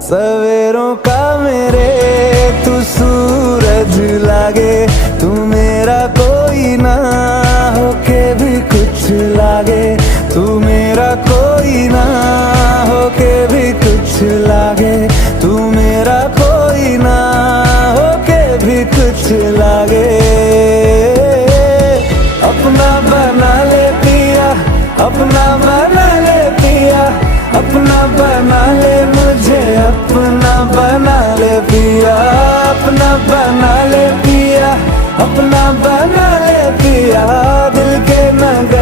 सवेरों का मेरे तू सूरज लागे, तू मेरा कोई ना होके भी कुछ लागे, तू मेरा कोई ना होके भी कुछ लागे, तू मेरा कोई ना होके भी कुछ लागे। अपना बना ले पिया, अपना बना ले पिया, अपना बना ले मुझे, अपना बना ले पिया, अपना बना ले पिया, अपना बना ले पिया, दिल के नगर